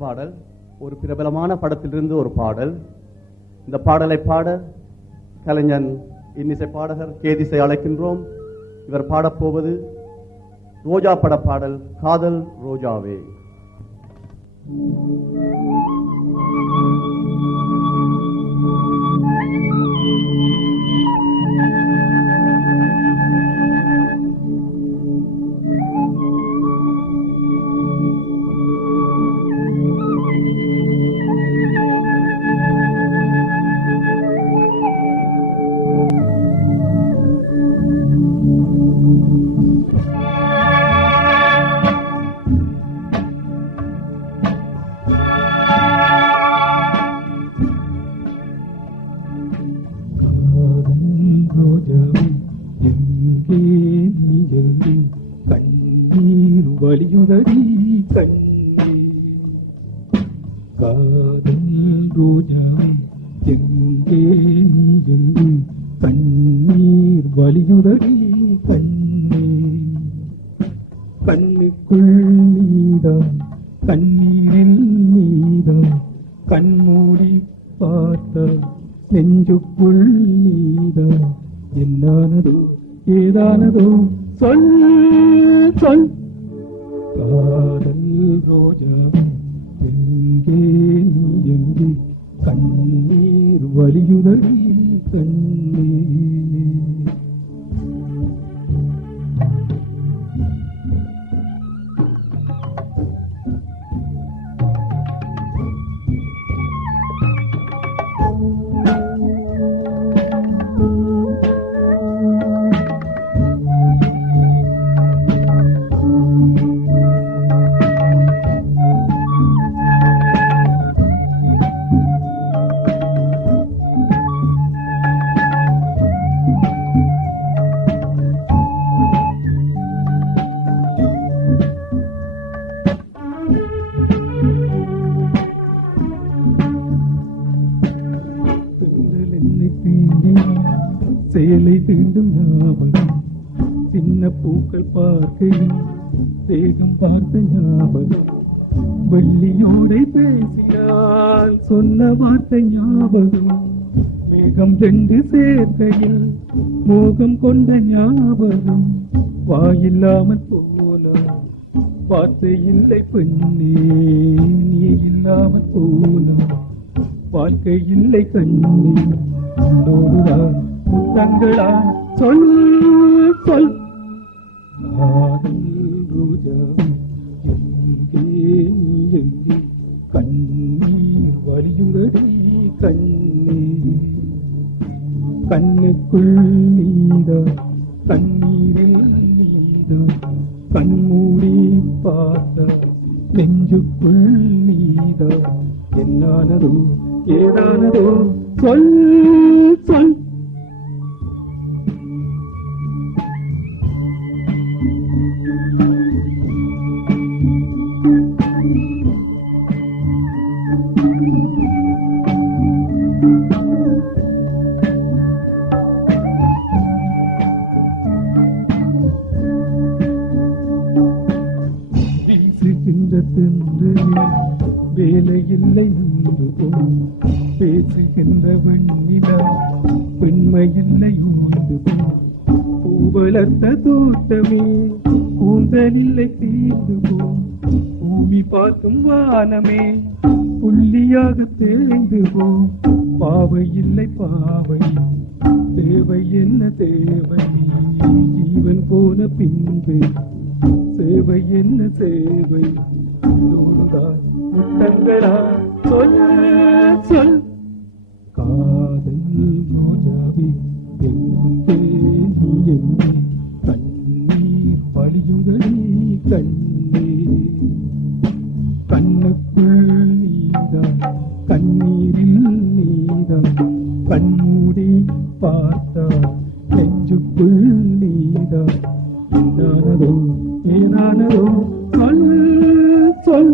பாடல் ஒரு பிரபலமான படத்திலிருந்து ஒரு பாடல். இந்த பாடலை பாட கலைஞன் இன்னிசை பாடகர் கேதிசை அழைக்கின்றோம். இவர் பாடப்போவது ரோஜா பட பாடல் காதல் ரோஜாவே. கண்ணீர் வலியுதடி கண்ணே காதல் ரோஜாவே எங்கே நீ எங்கு கண்ணீர் வலியுதடி கண்ணே கண்ணுக்குள் நீதான் கண்ணீரில் நீதான் கண்மூடி பார்த்த நெஞ்சுக்குள் நீதான் என்னானதோ ஏதானதோ சொல் சொல் காதல் ரோஜாவே எங்கே நீ எங்கே கண்ணீர் வலியுதடி கண்ணே சேலை தீண்டும் ஞாபகம் சின்ன பூக்கள் பார்க்கையில் தேகம் பார்த்த ஞாபகம் வெள்ளியோடை பேசினால் சொன்ன வார்த்தை ஞாபகம் மேகம் ரெண்டு சேர்க்கையில் மோகம் கொண்ட ஞாபகம் வாயில்லாமல் போல வார்த்தை இல்லை பெண்ணே நீ இல்லாமல் போல வாழ்க்கை இல்லை கண்ணே உன்னோடுதான் முத்தங்களா சொல் சொல் காதல் ரோஜாவே எங்கே நீ எங்கே கண்ணீர் வலியுதடி கண்ணே கண்ணுக்குள் நீதான் கண்ணீரில் நீதான் கண்மூடி பார்த்த நெஞ்சுக்குள் நீதான் என்னானதோ ஏதானதோ சொல் சொல் வேலையில்லை நன்று போம் பேசுகின்ற வெண்ணிலா பெண்மையில்லை ஓய்ந்து போம் பூவளர்த்த தோட்டமே கூந்தலில்லை தீர்ந்து போம் பூமி பார்க்கும் வானமே புள்ளியாக தேய்ந்து போம் பாவை இல்லை பாவை தேவை என்ன தேவை ஜீவன் போன பின்பு சேவை என்ன சேவை முத்தங்களா சொல் சொல் காதல் ரோஜாவே எங்கே நீ எங்கே கண்ணீர் வலியுதடி கண்ணே கண்ணுக்குள் நீதான் கண்ணீரில் நீதான் கண்மூடி பார்த்தால் நெஞ்சுக்குள் நீதான் என்னானதோ ஏனானதோ சொல் சொல்